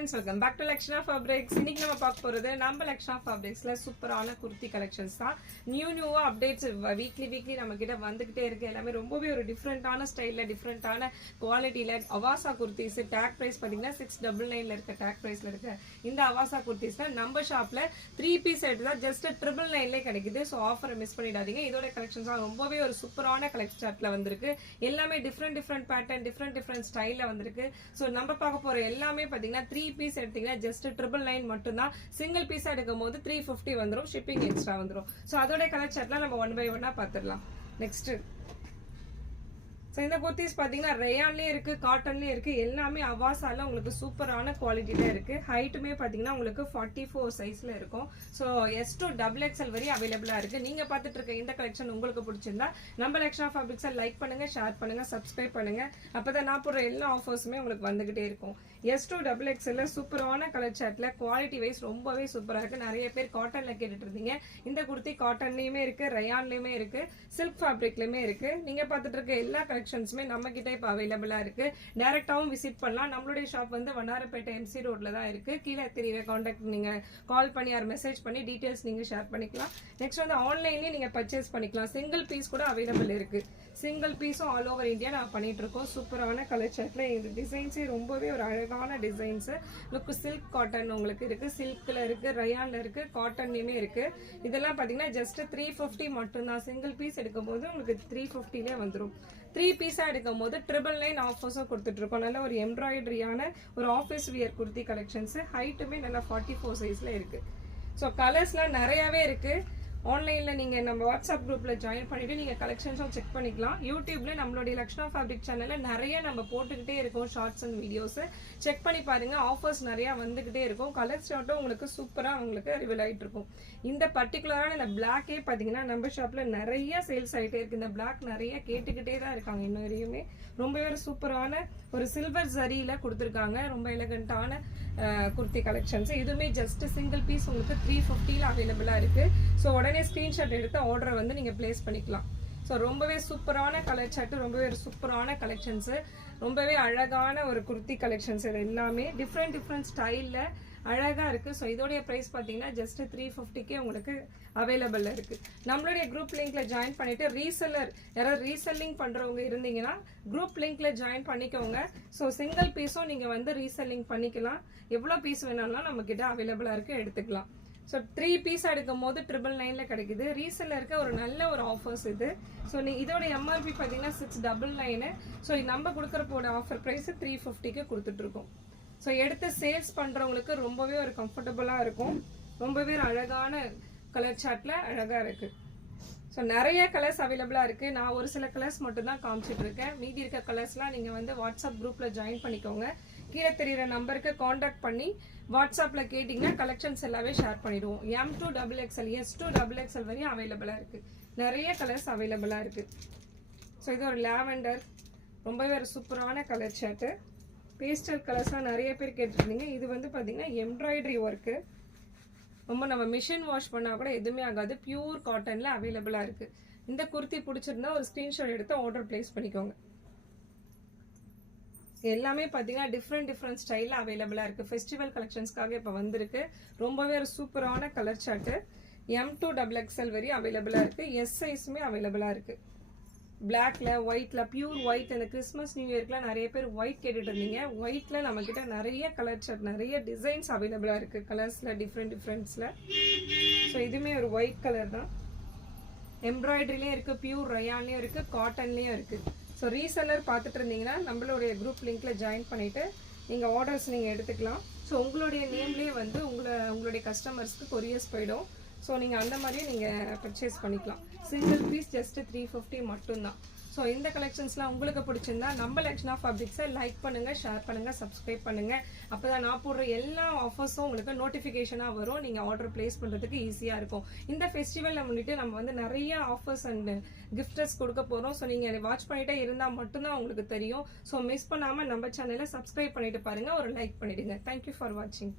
friends, welcome back to Lakshana Fabrics. இன்னைக்கு நம்ம பார்க்க போறது நம்ம Lakshana Fabricsல சூப்பரான குர்த்தி கலெக்ஷன்ஸ் தான். நியூவா அப்டேட்ஸ் வீக்லி நம்ம கிட்ட வந்துகிட்டே இருக்கு. எல்லாமே ரொம்பவே ஒரு டிஃபரெண்டான ஸ்டைல்ல, டிஃபரெண்டான குவாலிட்டில அவாசா குர்த்திஸ். டாக் பிரைஸ் பாத்தீங்கன்னா 699ல இருக்க டாக் பிரைஸ்ல இருக்க இந்த அவாசா குர்த்திஸ்ல நம்ம ஷாப்ல 3 பீஸ் செட் தான் ஜஸ்ட் 999ல கிடைக்குது. சோ ஆஃபரை மிஸ் பண்ணிடாதீங்க. இதோட கலெக்ஷன்ஸ் ரொம்பவே ஒரு சூப்பரான கலெக்ஷன்ல வந்திருக்கு. எல்லாமே டிஃபரெண்ட் பேட்டர்ன், டிஃபரெண்ட் ஸ்டைல்ல வந்திருக்கு. சோ நம்ம பார்க்க போற எல்லாமே பாத்தீங்கன்னா 3 பீஸ் எடுத்தீங்கன்னா ஜஸ்ட் 999 மட்டும் தான். சிங்கிள் பீஸ் எடுக்கும் போது 350 வந்துரும், ஷிப்பிங் எக்ஸ்ட்ரா வந்துரும். சோ அதோட கலர் சார்ட்ல நம்ம 1 by 1 பாத்துடலாம். நெக்ஸ்ட் இந்த குர்த்திஸ் பாத்தீங்கன்னா ரேயான்லயும் இருக்கு, காட்டன்லயும் இருக்கு. எல்லாமே அவாசால உங்களுக்கு சூப்பரான குவாலிட்டில இருக்கு. ஹைட்டுமே பாத்தீங்கன்னா உங்களுக்கு 44 சைஸ்ல இருக்கும். சோ S to XXL வரை அவைலபிளா இருக்கு. நீங்க பாத்துட்டு இருக்க இந்த கலெக்ஷன் உங்களுக்கு பிடிச்சிருந்தா நம்ம லக்ஷனா ஃபேப்ரிக்ஸை லைக் பண்ணுங்க, ஷேர் பண்ணுங்க, சப்ஸ்கிரைப் பண்ணுங்க. அப்பதான் நான் போடுற எல்லா ஆஃபர்ஸுமே உங்களுக்கு வந்துகிட்டே இருக்கும். S to XXL சூப்பரான கலர் சார்ட்ல குவாலிட்டி வைஸ் ரொம்பவே சூப்பரா இருக்கு. நிறைய பேர் காட்டன்ல கேட்டுட்டு இருந்தீங்க. இந்த குர்த்தி காட்டன்லயுமே இருக்கு, ரயான்லயுமே இருக்கு, சில்க் ஃபேப்ரிக்லயுமே இருக்கு. நீங்க பாத்துட்டு இருக்க எல்லா கலெக்ஷன்ஸுமே நம்ம கிட்ட இப்ப அவைலபிளா இருக்கு. டைரக்டாவும் விசிட் பண்ணலாம். நம்மளுடைய ஷாப் வந்து வண்ணாரப்பேட்டை MC ரோட்ல தான் இருக்கு. கீழே தெரியற கான்டாக்ட் நீங்க கால் பண்ணி ஆர் மெசேஜ் பண்ணி டீடைல்ஸ் நீங்க ஷேர் பண்ணிக்கலாம். நெக்ஸ்ட் வந்து ஆன்லைன்லயே நீங்க பர்ச்சேஸ் பண்ணிக்கலாம். சிங்கிள் பீஸ் கூட அவைலபிள் இருக்கு. சிங்கிள் பீஸும் ஆல் ஓவர் இந்தியா நான் பண்ணிட்டு இருக்கோம். சூப்பரான கலர் சார்ட்ல இந்த டிசைன்ஸே ரொம்பவே ஒரு அழகான டிசைன்ஸ். லுக் சில்க் காட்டன் உங்களுக்கு இருக்கு, சில்க்ல இருக்கு, ரயான்ல இருக்கு, காட்டன்லயுமே இருக்கு. இதெல்லாம் பாத்தீங்கன்னா ஜஸ்ட் 350 மட்டும் தான். சிங்கிள் பீஸ் எடுக்கும் போது உங்களுக்கு 350லே வந்துடும். 3 பீஸா எடுக்கும் போது 999 ஆஃபர்ஸும் கொடுத்துட்டு இருக்கோம். நல்ல ஒரு எம்ப்ராய்டரியான ஒரு ஆஃபீஸ் வியர் குர்த்தி கலெக்ஷன்ஸ். ஹைட்டுமே நல்லா 44 சைஸ்ல இருக்கு. ஸோ கலர்ஸ்லாம் நிறையவே இருக்கு. ஆன்லைன்ல நீங்க நம்ம வாட்ஸ்அப் குரூப்ல ஜாயின் பண்ணிட்டு நீங்க கலெக்ஷன்ஸும் செக் பண்ணிக்கலாம். யூடியூப்ல நம்மளுடைய லக்ஷ்னா ஃபேப்ரிக் சேனல்ல நிறைய நம்ம போட்டுக்கிட்டே இருக்கோம் ஷார்ட்ஸ் அண்ட் வீடியோஸ். செக் பண்ணி பாருங்க. ஆஃபர்ஸ் நிறைய வந்துகிட்டே இருக்கும். கலர் ஷார்ட்டும் உங்களுக்கு சூப்பரா உங்களுக்கு ரிவீல் ஆயிட்டு இருக்கும். இந்த பர்டிகுலரான இந்த பிளாக்கே பாத்தீங்கன்னா நம்ம ஷாப்ல நிறைய சேல்ஸ் ஆயிட்டே இருக்கு. இந்த பிளாக் நிறைய கேட்டுக்கிட்டே தான் இருக்காங்க. இன்னும் வரையுமே ரொம்பவே ஒரு சூப்பரான ஒரு சில்வர் ஜரியில கொடுத்துருக்காங்க. ரொம்ப எலகண்டான குர்த்தி கலெக்ஷன்ஸ். இதுவுமே ஜஸ்ட் சிங்கிள் பீஸ் உங்களுக்கு 350ல அவைலபிளா இருக்கு. ஸோ உடனே ஸ்கிரீன்ஷாட் எடுத்து ஆர்டரை வந்து நீங்க பிளேஸ் பண்ணிக்கலாம். ஸோ ரொம்பவே சூப்பரான கலர் சார்ட், ரொம்பவே ஒரு சூப்பரான கலெக்ஷன்ஸ், ரொம்பவே அழகான ஒரு குர்த்தி கலெக்ஷன்ஸ். இது எல்லாமே டிஃப்ரெண்ட் ஸ்டைல்ல அழகா இருக்கு. ஸோ இதோடைய பிரைஸ் பார்த்தீங்கன்னா ஜஸ்ட் 350க்கே உங்களுக்கு அவைலபிள் இருக்கு. நம்மளுடைய குரூப் லிங்க்ல ஜாயின் பண்ணிட்டு ரீசெல்லர் யாராவது ரீசெல்லிங் பண்றவங்க இருந்தீங்கன்னா குரூப் லிங்க்ல ஜாயின் பண்ணிக்கோங்க. ஸோ சிங்கிள் பீஸும் நீங்க வந்து ரீசெல்லிங் பண்ணிக்கலாம். எவ்வளவு பீஸ் வேணாலும் நம்ம கிட்ட அவைலபிளா இருக்கு, எடுத்துக்கலாம். ஸோ 3 பீஸ் எடுக்கும் போது 999ல கிடைக்குது. ரீசெல்லருக்கு ஒரு நல்ல ஒரு ஆஃபர்ஸ் இது. ஸோ இதோட MRP பார்த்தீங்கன்னா 699. ஸோ நம்ம கொடுக்குற போட ஆஃபர் ப்ரைஸ் 350க்கு கொடுத்துட்டு இருக்கோம். ஸோ எடுத்து சேல்ஸ் பண்றவங்களுக்கு ரொம்பவே ஒரு கம்ஃபர்டபுளா இருக்கும். ரொம்பவே அழகான கலர் சார்ட்ல அழகா இருக்கு. ஸோ நிறைய கலர்ஸ் அவைலபிளா இருக்கு. நான் ஒரு சில கலர்ஸ் மட்டும் தான் காமிச்சிட்டு இருக்கேன். மீதி இருக்க கலர்ஸ்லாம் நீங்க வந்து வாட்ஸ்அப் குரூப்ல ஜாயின் பண்ணிக்கோங்க. கீழே தெரியுற நம்பருக்கு காண்டாக்ட் பண்ணி வாட்ஸ்அப்ல கேட்டீங்கன்னா கலெக்ஷன்ஸ் எல்லாமே ஷேர் பண்ணிடுவோம். M to XXL, S to XXL வரையும் அவைலபிளா இருக்கு. நிறைய கலர்ஸ் அவைலபிளா இருக்கு. ஸோ இது ஒரு லாவெண்டர், ரொம்பவே ஒரு சூப்பரான கலர் சார்ட். பேஸ்டல் கலர்ஸ்லாம் நிறைய பேர் கேட்டிருந்தீங்க. இது வந்து பாத்தீங்கன்னா எம்ப்ராய்டரி ஒர்க்கு. ரொம்ப நம்ம மிஷின் வாஷ் பண்ணா கூட எதுவுமே ஆகாது. பியூர் காட்டன்ல அவைலபிளா இருக்கு. இந்த குர்த்தி பிடிச்சிருந்தா ஒரு ஸ்கிரீன்ஷாட் எடுத்து ஆர்டர் பிளேஸ் பண்ணிக்கோங்க. எல்லாமே பாத்தீங்கன்னா டிஃப்ரெண்ட் ஸ்டைல்ல அவைலபிளா இருக்கு. ஃபெஸ்டிவல் கலெக்ஷன்ஸ்க்காக இப்ப வந்திருக்கு. ரொம்பவே ஒரு சூப்பரான colour chart. M to XXL வரையும் அவைலபிளா இருக்கு. S சைஸுமே அவைலபிளா இருக்கு. பிளாக்ல, ஒயிட்ல, பியூர் ஒயிட். இந்த கிறிஸ்மஸ் நியூ இயர்க்குலாம் நிறைய பேர் ஒயிட் கேட்டுட்டு இருந்தீங்க. ஒயிட்ல நம்ம கிட்ட நிறைய கலர் சார்ட், நிறைய டிசைன்ஸ் அவைலபிளா இருக்கு. கலர்ஸ்ல டிஃப்ரெண்ட்ஸ்ல. ஸோ இதுவுமே ஒரு ஒயிட் கலர் தான். எம்ப்ராய்டரிலயும் இருக்கு, பியூர் ரயான்லயும் இருக்கு, காட்டன்லயும் இருக்கு. ஸோ ரீசெல்லர் பார்த்துட்டு இருந்தீங்கன்னா நம்மளுடைய குரூப் லிங்க்ல ஜாயின் பண்ணிட்டு நீங்க ஆர்டர்ஸ் நீங்க எடுத்துக்கலாம். ஸோ உங்களுடைய நேம்லயே வந்து உங்களுடைய கஸ்டமர்ஸ்க்கு கொரியர்ஸ் போயிடும். ஸோ நீங்க அந்த மாதிரியே நீங்க பர்ச்சேஸ் பண்ணிக்கலாம். சிங்கிள் பீஸ் ஜஸ்ட் 350 மட்டும்தான். ஸோ இந்த கலெக்ஷன்ஸ்லாம் உங்களுக்கு பிடிச்சிருந்தா நம்ம லக்ஷ்னா ஃபேப்ரிக்ஸை லைக் பண்ணுங்க, ஷேர் பண்ணுங்க, சப்ஸ்கிரைப் பண்ணுங்க. அப்பதான் நான் போடுற எல்லா ஆஃபர்ஸும் உங்களுக்கு நோட்டிஃபிகேஷனா வரும். நீங்க ஆர்டர் பிளேஸ் பண்றதுக்கு ஈஸியா இருக்கும். இந்த ஃபெஸ்டிவல்ல முன்னிட்டு நம்ம வந்து நிறைய ஆஃபர்ஸ் அண்ட் கிஃப்ட்ஸ் கொடுக்க போறோம். ஸோ நீங்க வாட்ச் பண்ணிட்டே இருந்தா மட்டும்தான் உங்களுக்கு தெரியும். ஸோ மிஸ் பண்ணாம நம்ம சேனலை சப்ஸ்கிரைப் பண்ணிட்டு பாருங்க, ஒரு லைக் பண்ணிடுங்க. தேங்க்யூ ஃபார் வாட்சிங்.